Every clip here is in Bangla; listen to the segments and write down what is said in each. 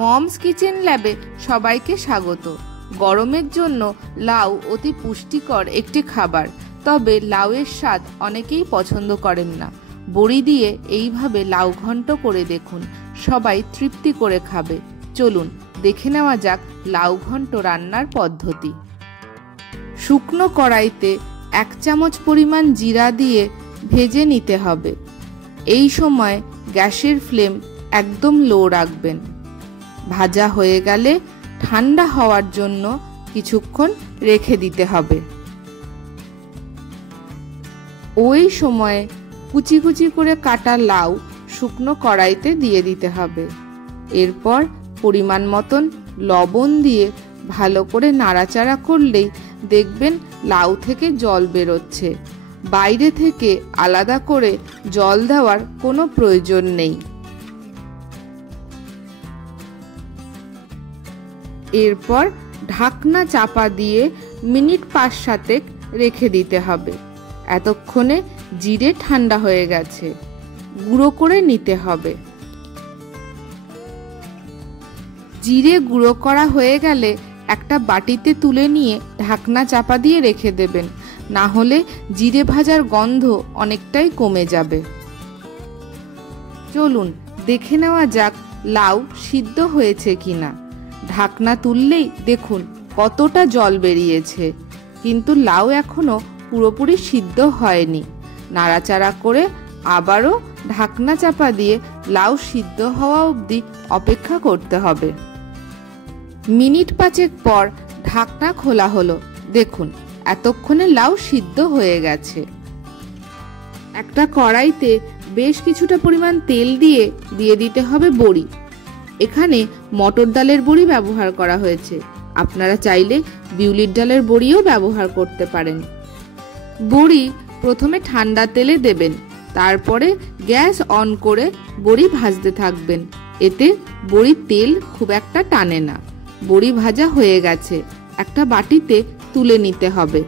মমস কিচেন ল্যাবে সবাইকে স্বাগত। গরমের জন্য লাউ অতি পুষ্টিকর একটি খাবার, তবে লাউয়ের স্বাদ অনেকেই পছন্দ করেন না। বড়ি দিয়ে এইভাবে লাউ ঘন্ট করে দেখুন, সবাই তৃপ্তি করে খাবে। চলুন দেখে নেওয়া যাক লাউ ঘন্ট রান্নার পদ্ধতি। শুকনো কড়াইতে 1 চামচ পরিমাণ জিরা দিয়ে ভেজে নিতে হবে। এই সময় গ্যাসের ফ্লেম একদম লো রাখবেন। ভাজা হয়ে গেলে ঠান্ডা হওয়ার জন্য কিছুক্ষণ রেখে দিতে হবে। ওই সময়ে কুচি কুচি করে কাটা লাউ শুকনো কড়াইতে দিয়ে দিতে হবে। এরপর পরিমাণ মতন লবণ দিয়ে ভালো করে নাড়াচাড়া করলেই দেখবেন লাউ থেকে জল বেরোচ্ছে। বাইরে থেকে আলাদা করে জল দেওয়ার কোনো প্রয়োজন নেই। এরপর ঢাকনা চাপা দিয়ে মিনিট 5-7 রেখে দিতে হবে। এতক্ষণে জিরে ঠান্ডা হয়ে গেছে, গুঁড়ো করে নিতে হবে। জিরে গুঁড়ো করা হয়ে গেলে একটা বাটিতে তুলে নিয়ে ঢাকনা চাপা দিয়ে রেখে দেবেন, না হলে জিরে ভাজার গন্ধ অনেকটাই কমে যাবে। চলুন দেখে নেওয়া যাক লাউ সিদ্ধ হয়েছে কিনা। ঢাকনা তুললেই দেখুন কতটা জল বেরিয়েছে, কিন্তু লাউ এখনো পুরোপুরি সিদ্ধ হয়নি। নাড়াচাড়া করে আবারও ঢাকনা চাপা দিয়ে লাউ সিদ্ধ হওয়া অবধি অপেক্ষা করতে হবে। মিনিট 5 পর ঢাকনা খোলা হলো। দেখুন এতক্ষণে লাউ সিদ্ধ হয়ে গেছে। একটা কড়াইতে বেশ কিছুটা পরিমাণ তেল দিয়ে দিতে হবে বড়ি। এখানে মটর ডালের বড়ি ব্যবহার করা হয়েছে, আপনারা চাইলে বিউলির ডালের বড়িও ব্যবহার করতে পারেন। বড়ি প্রথমে ঠান্ডা তেলে দেবেন, তারপরে গ্যাস অন করে বড়ি ভাজতে থাকবেন। এতে বড়ির তেল খুব একটা টানে না। বড়ি ভাজা হয়ে গেছে, একটা বাটিতে তুলে নিতে হবে।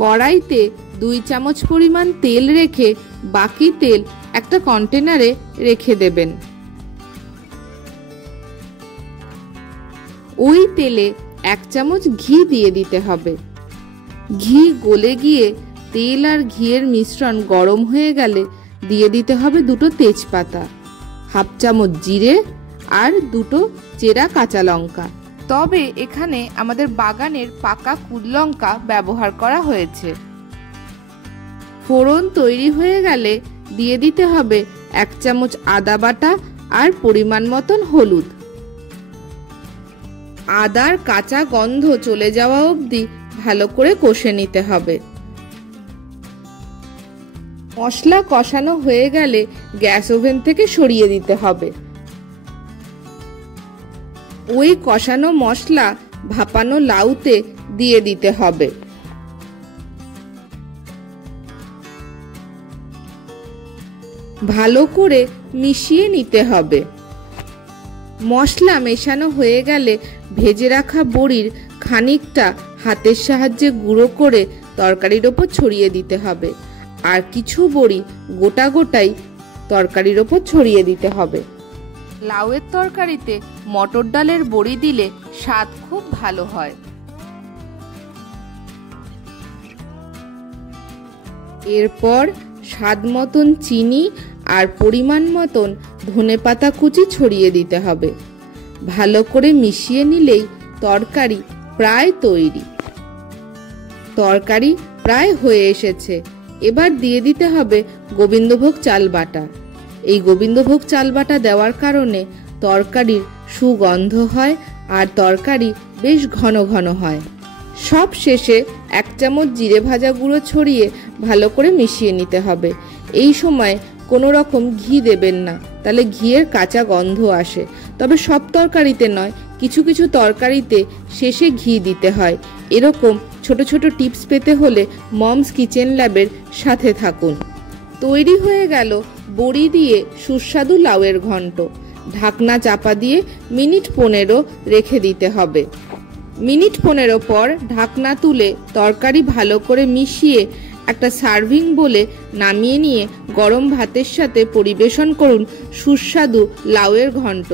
কড়াইতে 2 চামচ পরিমাণ তেল রেখে বাকি তেল একটা কন্টেনারে রেখে দেবেন। ওই তেলে 1 চামচ ঘি দিয়ে দিতে হবে। ঘি গলে গিয়ে তেল আর ঘিয়ের মিশ্রণ গরম হয়ে গেলে দিয়ে দিতে হবে 2টো তেজপাতা, 1/2 চামচ জিরে আর 2টো চেরা কাঁচা লঙ্কা। তবে এখানে আমাদের বাগানের পাকা কুল লঙ্কা ব্যবহার করা হয়েছে। ফোড়ন তৈরি হয়ে গেলে দিয়ে দিতে হবে 1 চামচ আদা বাটা আর পরিমাণ মতন হলুদ। আদার কাঁচা গন্ধ চলে যাওয়া অবধি ভালো করে কষে নিতে হবে। মশলা কষানো হয়ে গেলে গ্যাস ওভেন থেকে সরিয়ে দিতে হবে। ওই কষানো মশলা ভাপানো লাউতে দিয়ে দিতে হবে। ভালো করে মিশিয়ে নিতে হবে। মশলা মেশানো হয়ে গেলে ভেজে রাখা বড়ির খানিকটা হাতের সাহায্যে গুঁড়ো করে তরকারির ওপর ছড়িয়ে দিতে হবে, আর কিছু বড়ি গোটা গোটাই তরকারির ওপর ছড়িয়ে দিতে হবে। লাউয়ের তরকারিতে মটর ডালের বড়ি দিলে স্বাদ খুব ভালো হয়। এরপর স্বাদ মতন চিনি আর পরিমাণ মতন ধনেপাতা কুচি ছড়িয়ে দিতে হবে। ভালো করে মিশিয়ে নিলেই তরকারি প্রায় তৈরি। তরকারি প্রায় হয়ে এসেছে। এবার দিয়ে দিতে হবে গোবিন্দভোগ চাল বাটা। এই গোবিন্দভোগ চাল বাটা দেওয়ার কারণে তরকারির সুগন্ধ হয় আর তরকারি বেশ ঘন ঘন হয়। সব শেষে 1 চামচ জিরে ভাজা গুঁড়ো ছড়িয়ে ভালো করে মিশিয়ে নিতে হবে। এই সময় কোনো রকম ঘি দেবেন না, তাহলে ঘিয়ের কাঁচা গন্ধ আসে। তবে সব তরকারিতে নয়, কিছু কিছু তরকারিতে শেষে ঘি দিতে হয়। এরকম ছোট ছোট টিপস পেতে হলে মমস কিচেন ল্যাবের সাথে থাকুন। তৈরি হয়ে গেল বড়ি দিয়ে সুস্বাদু লাউয়ের ঘন্ট। ঢাকনা চাপা দিয়ে মিনিট 15 রেখে দিতে হবে। মিনিট 15 পর ঢাকনা তুলে তরকারি ভালো করে মিশিয়ে একটা সার্ভিং বলে নামিয়ে নিয়ে গরম ভাতের সাথে পরিবেশন করুন সুস্বাদু লাউয়ের ঘন্ট।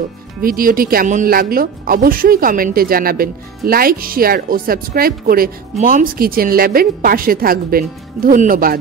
ভিডিওটি কেমন লাগলো অবশ্যই কমেন্টে জানাবেন। লাইক, শেয়ার ও সাবস্ক্রাইব করে মমস কিচেন ল্যাবের পাশে থাকবেন। ধন্যবাদ।